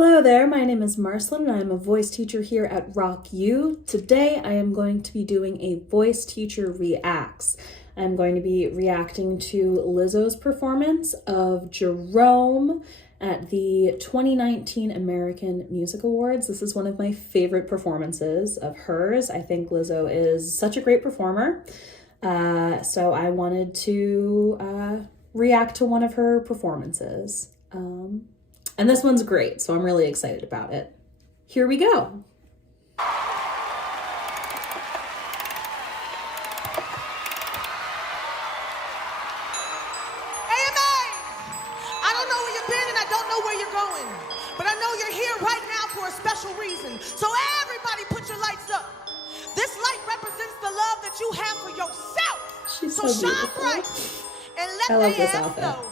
Hello there, my name is Marcelyn and I'm a voice teacher here at Rawk U. Today I am going to be doing a voice teacher reacts. I'm going to be reacting to Lizzo's performance of Jerome at the 2019 American Music Awards. This is one of my favorite performances of hers. I think Lizzo is such a great performer. So I wanted to react to one of her performances. And this one's great, so I'm really excited about it. Here we go. But I know you're here right now for a special reason. So everybody put your lights up. This light represents the love that you have for yourself. She's so shine bright and let I love the this ass outfit. know.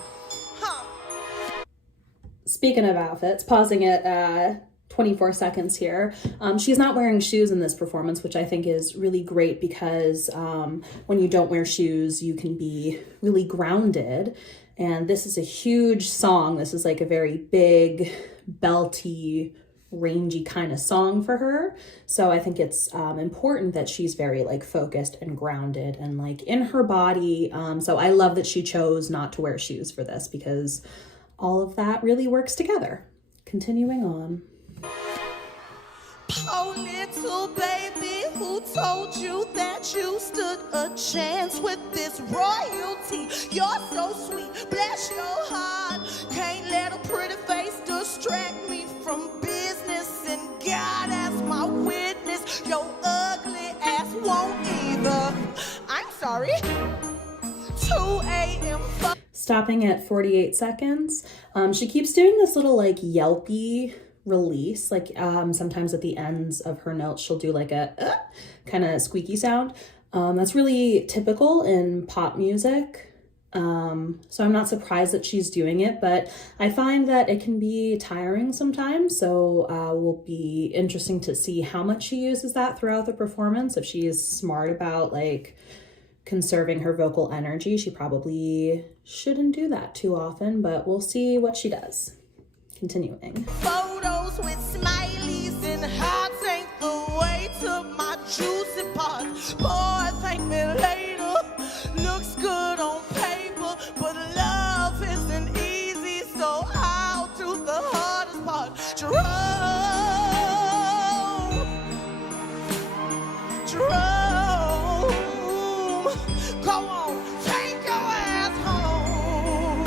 Speaking of outfits, pausing at 24 seconds here. She's not wearing shoes in this performance, which I think is really great because when you don't wear shoes, you can be really grounded. And this is a huge song. This is like a very big, belty, rangy kind of song for her. So I think it's important that she's very like focused and grounded and like in her body. So I love that she chose not to wear shoes for this because all of that really works together. Continuing on. Oh, little baby, who told you that you stood a chance with this royalty? You're so sweet, bless your heart. Can't let a pretty face distract me from business. And God as my witness, your ugly ass won't either. I'm sorry. 2 a.m. Stopping at 48 seconds. She keeps doing this little like yelpy release, like sometimes at the ends of her notes she'll do like a kind of squeaky sound. That's really typical in pop music, so I'm not surprised that she's doing it, but I find that it can be tiring sometimes, so will be interesting to see how much she uses that throughout the performance. If she is smart about like conserving her vocal energy, she probably shouldn't do that too often, but we'll see what she does. Continuing. Photos with smileys and hearts ain't the way to my juicy parts. Boy, thank me later. Looks good on paper, but love isn't easy, so I'll do the hardest part. Jerome, come on, take your ass home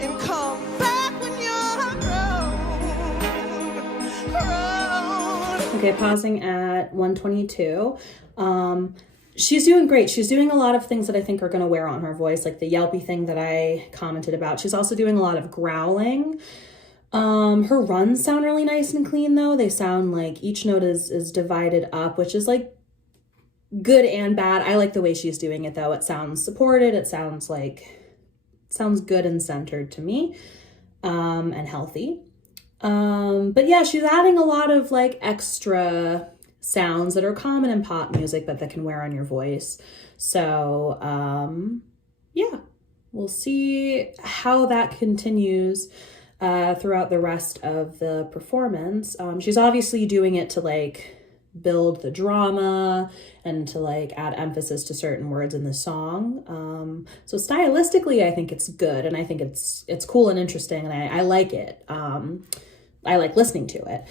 and come back. Okay, pausing at 122. She's doing great. She's doing a lot of things that I think are going to wear on her voice, like the yelpy thing that I commented about. She's also doing a lot of growling. Her runs sound really nice and clean though. They sound like each note is divided up, which is like good and bad. I like the way she's doing it though. It sounds supported. It sounds good and centered to me, and healthy. But yeah, she's adding a lot of like extra sounds that are common in pop music, but that can wear on your voice. So, yeah, we'll see how that continues, throughout the rest of the performance. She's obviously doing it to like build the drama and to like add emphasis to certain words in the song. So stylistically, I think it's good. And I think it's cool and interesting. And I like it. I like listening to it.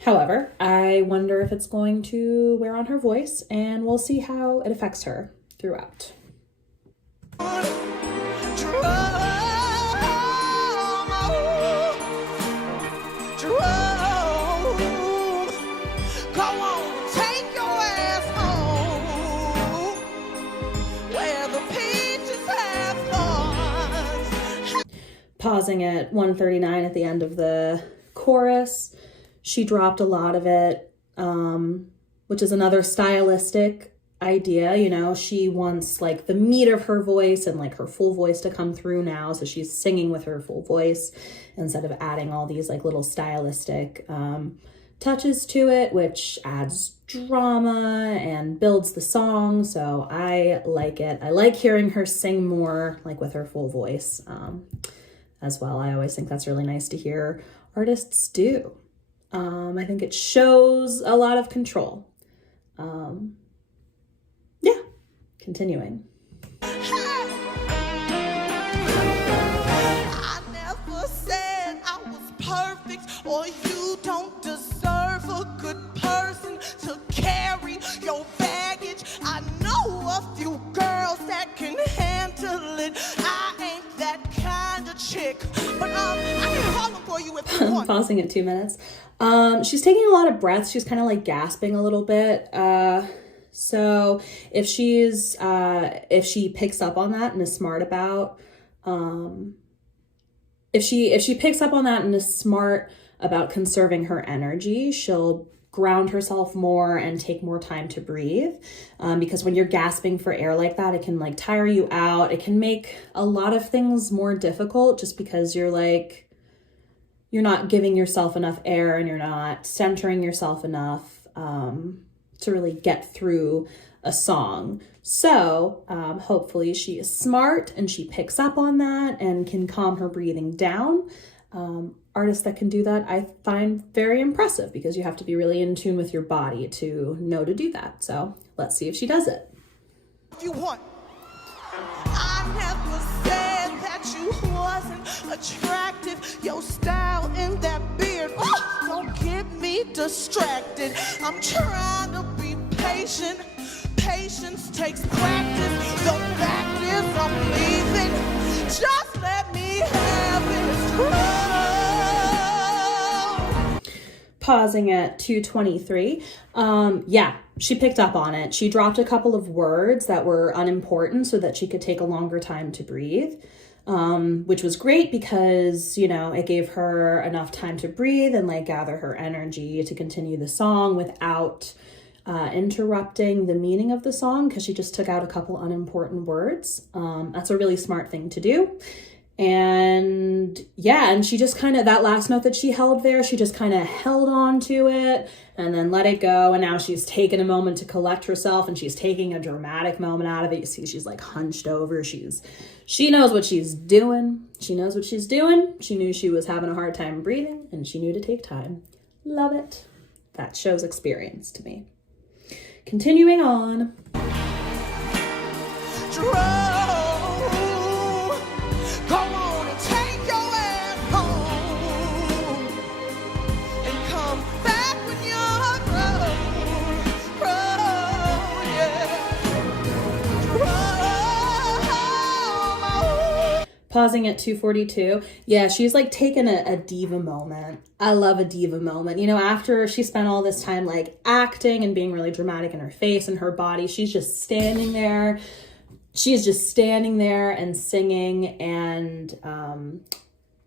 However, I wonder if it's going to wear on her voice, and we'll see how it affects her throughout. Pausing at 139 at the end of the chorus. She dropped a lot of it, which is another stylistic idea. You know, she wants like the meat of her voice and like her full voice to come through now. So she's singing with her full voice instead of adding all these like little stylistic touches to it, which adds drama and builds the song. So I like it. I like hearing her sing more like with her full voice. as well. I always think that's really nice to hear artists do. I think it shows a lot of control. Yeah, continuing. I never said I was perfect, or you don't deserve a good person to carry your baggage. I know a few girls that can handle it. I ain't that kind of chick, but I can call them for you if you want. Pausing at 2 minutes. She's taking a lot of breaths. She's kind of like gasping a little bit. So if she picks up on that and is smart about, if she picks up on that and is smart about conserving her energy, she'll ground herself more and take more time to breathe. Because when you're gasping for air like that, it can like tire you out. It can make a lot of things more difficult just because you're not giving yourself enough air and you're not centering yourself enough to really get through a song. So hopefully she is smart and she picks up on that and can calm her breathing down. Artists that can do that I find very impressive, because you have to be really in tune with your body to know to do that. So let's see if she does it. If you want. I never said that you wasn't attractive. Your style and that beard, don't get me distracted. I'm trying to be patient. Patience takes practice. The fact is I'm leaving. Just let me have this road. Pausing at 2:23. Yeah, she picked up on it. She dropped a couple of words that were unimportant so that she could take a longer time to breathe, which was great because, it gave her enough time to breathe and like gather her energy to continue the song without interrupting the meaning of the song, because she just took out a couple unimportant words. That's a really smart thing to do. And yeah, and she just kind of, that last note that she held there, she just kind of held on to it and then let it go. And now she's taken a moment to collect herself, and she's taking a dramatic moment out of it. You see, she's like hunched over. She knows what she's doing. She knows what she's doing. She knew she was having a hard time breathing, and she knew to take time. Love it. That shows experience to me. Continuing on. Pausing at 2:42. Yeah, she's like taking a diva moment. I love a diva moment. After she spent all this time like acting and being really dramatic in her face and her body, she's just standing there. She's just standing there and singing, and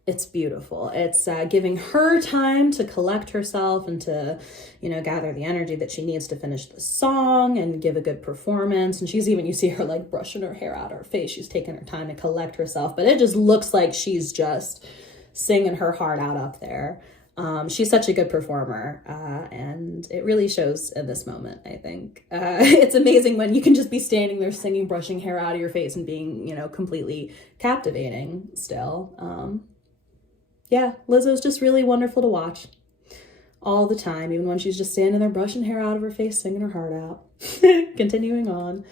it's beautiful. It's giving her time to collect herself and to, gather the energy that she needs to finish the song and give a good performance. And you see her like brushing her hair out of her face. She's taking her time to collect herself, but it just looks like she's just singing her heart out up there. She's such a good performer, and it really shows in this moment, I think. It's amazing when you can just be standing there singing, brushing hair out of your face and being, completely captivating still. Yeah, Lizzo's just really wonderful to watch all the time, even when she's just standing there brushing hair out of her face, singing her heart out. Continuing on.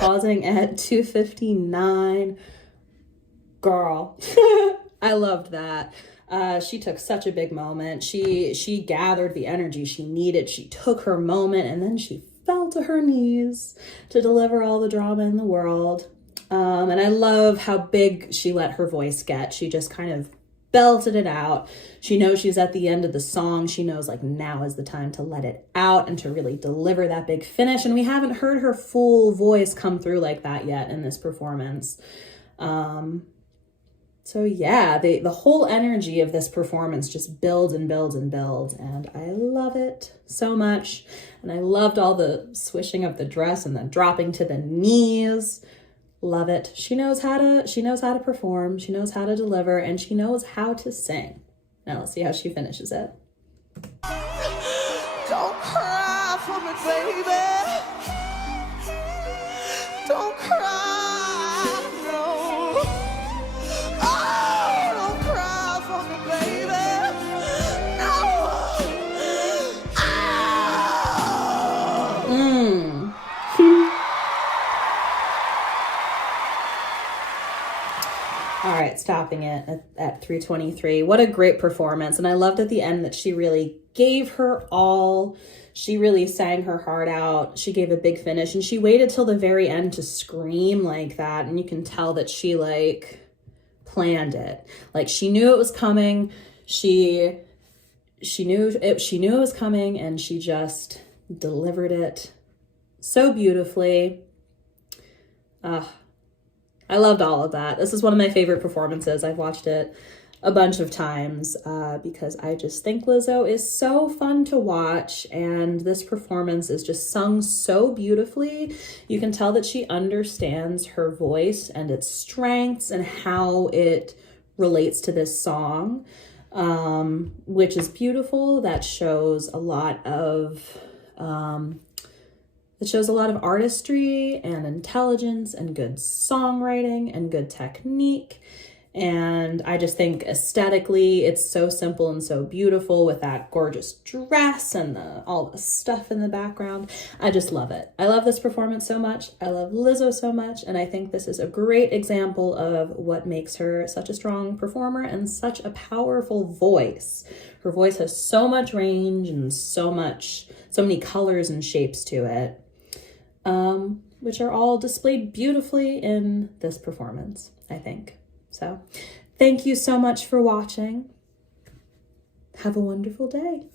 Pausing at 2:59. Girl, I loved that. She took such a big moment. She gathered the energy she needed. She took her moment, and then she fell to her knees to deliver all the drama in the world. And I love how big she let her voice get. She just kind of belted it out. She knows she's at the end of the song. She knows like now is the time to let it out and to really deliver that big finish. And we haven't heard her full voice come through like that yet in this performance. So yeah, the whole energy of this performance just builds and builds and builds, and I love it so much. And I loved all the swishing of the dress and the dropping to the knees. Love it. She knows how to perform, she knows how to deliver, and she knows how to sing. Now let's see how she finishes it. Don't cry for me, baby. Don't cry, no. Oh, don't cry for me, baby. No. All right, stopping it at 3:23. What a great performance. And I loved at the end that she really gave her all. She really sang her heart out. She gave a big finish, and she waited till the very end to scream like that. And you can tell that she like planned it. Like she knew it was coming. She knew it was coming, and she just delivered it so beautifully. I loved all of that. This is one of my favorite performances. I've watched it a bunch of times because I just think Lizzo is so fun to watch, and this performance is just sung so beautifully. You can tell that she understands her voice and its strengths and how it relates to this song, which is beautiful. That shows a lot of artistry and intelligence and good songwriting and good technique. And I just think aesthetically, it's so simple and so beautiful with that gorgeous dress and all the stuff in the background. I just love it. I love this performance so much. I love Lizzo so much. And I think this is a great example of what makes her such a strong performer and such a powerful voice. Her voice has so much range and so many colors and shapes to it, which are all displayed beautifully in this performance, I think. So thank you so much for watching. Have a wonderful day.